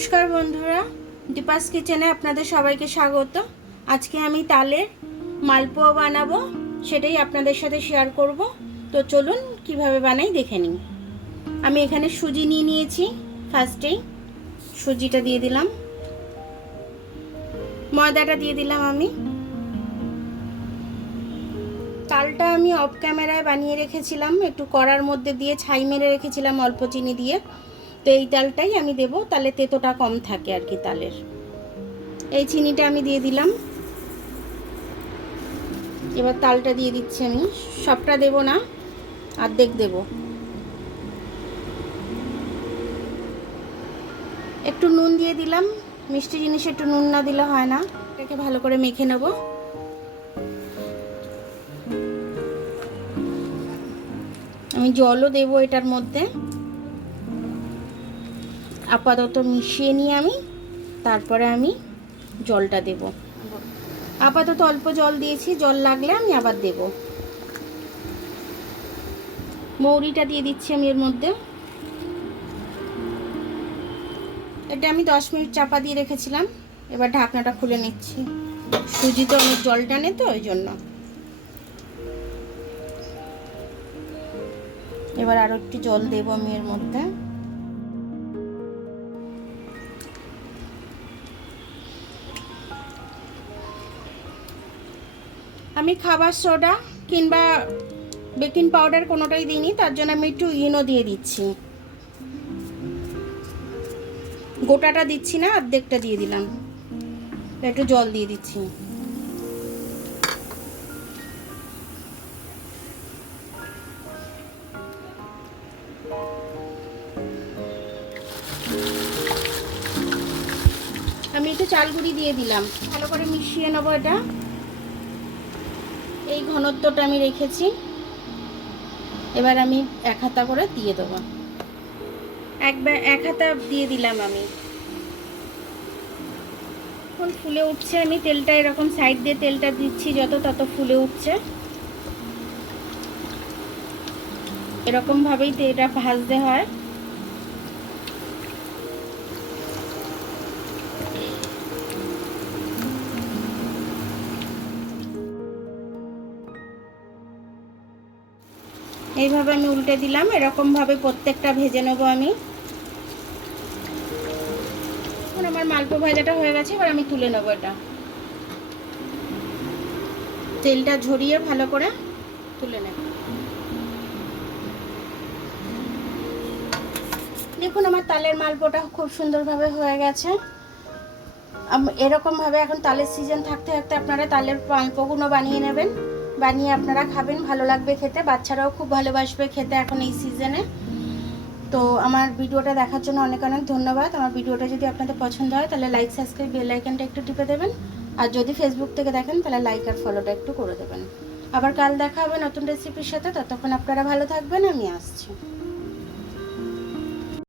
নমস্কার বন্ধুরা, দীপাস কিচেনে আপনাদের সবাইকে স্বাগত। আজকে আমি তালের মালপোয়া বানাবো, সেটাই আপনাদের সাথে শেয়ার করব। তো চলুন কিভাবে বানাই দেখে নিন। আমি এখানে সুজি নিয়ে নিয়েছি। ফার্স্টেই সুজিটা দিয়ে দিলাম, ময়দাটা দিয়ে দিলাম। আমি তালটা আমি অফ ক্যামেরায় বানিয়ে রেখেছিলাম, একটু কড়ার মধ্যে দিয়ে ছাই মেরে রেখেছিলাম অল্প চিনি দিয়ে। তো এই তালটাই আমি দেবো, তাহলে তেতোটা কম থাকে আর কি তালের। এই চিনিটা আমি দিয়ে দিলাম। এবার তালটা দিয়ে দিচ্ছি। আমি সবটা দেব না, অর্ধেক দেব। একটু নুন দিয়ে দিলাম, মিষ্টি জিনিসে একটু নুন না দিলে হয় না। এটাকে ভালো করে মেখে নেব। আমি জলও দেব এটার মধ্যে। আপাতত মিশিয়ে নিয়ে আমি তারপরে আমি জলটা দেব। আপাতত অল্প জল দিয়েছি, জল লাগলে আমি আবার দেব। মৌরিটা দিয়ে দিচ্ছি আমি এর মধ্যে। এটা আমি 10 মিনিট চাপা দিয়ে রেখেছিলাম। এবার ঢাকনাটা খুলে নিচ্ছি। সুজি তো অনেক জল টানে, তো ওই জন্য। এবার আরো একটু জল দেব আমি এর মধ্যে। আমি খাবার সোডা কিংবা বেকিং পাউডার কোনোটাই দিইনি, তার জন্য আমি একটু ইনো দিয়ে দিচ্ছি। গোটাটা দিচ্ছি না, অর্ধেকটা দিয়ে দিলাম। একটু জল দিয়ে দিচ্ছি। আমি একটু চাল গুঁড়ি দিয়ে দিলাম। ভালো করে মিশিয়ে নেবো এটা। এই ঘনত্বটা আমি রেখেছি। এবার আমি এক হাতা করে দিয়ে দেবো। এক হাতা দিয়ে দিলাম আমি। এখন ফুলে উঠছে। আমি তেলটা এরকম সাইড দিয়ে তেলটা দিচ্ছি, যত তত ফুলে উঠছে। এরকম ভাবেই তেলটা ভাজতে হয়। এইভাবে আমি উল্টে দিলাম। এরকম ভাবে প্রত্যেকটা ভেজে নেবো আমি। এখন আমার মালপোয়া ভাজাটা হয়ে গেছে, এবার আমি তুলে নেবো এটা। তেলটা ঝরিয়ে ভালো করে তুলে নেব। দেখুন আমার তালের মালপোয়াটা খুব সুন্দরভাবে হয়ে গেছে। এরকমভাবে এখন তালের সিজন থাকতে থাকতে আপনারা তালের মালপোয়াগুলো বানিয়ে নেবেন। বানিয়ে আপনারা খাবেন, ভালো লাগবে খেতে। বাচ্চারাও খুব ভালোবাসবে খেতে এখন এই সিজনে। তো আমার ভিডিওটা দেখার জন্য অনেক অনেক ধন্যবাদ। আমার ভিডিওটা যদি আপনাদের পছন্দ হয় তাহলে লাইক, সাবস্ক্রাইব, বেল আইকনটা একটু টিপে দেবেন। আর যদি ফেসবুক থেকে দেখেন তাহলে লাইক আর ফলোটা একটু করে দেবেন। আবার কাল দেখা হবে নতুন রেসিপির সাথে। ততক্ষণ আপনারা ভালো থাকবেন। আমি আসছি।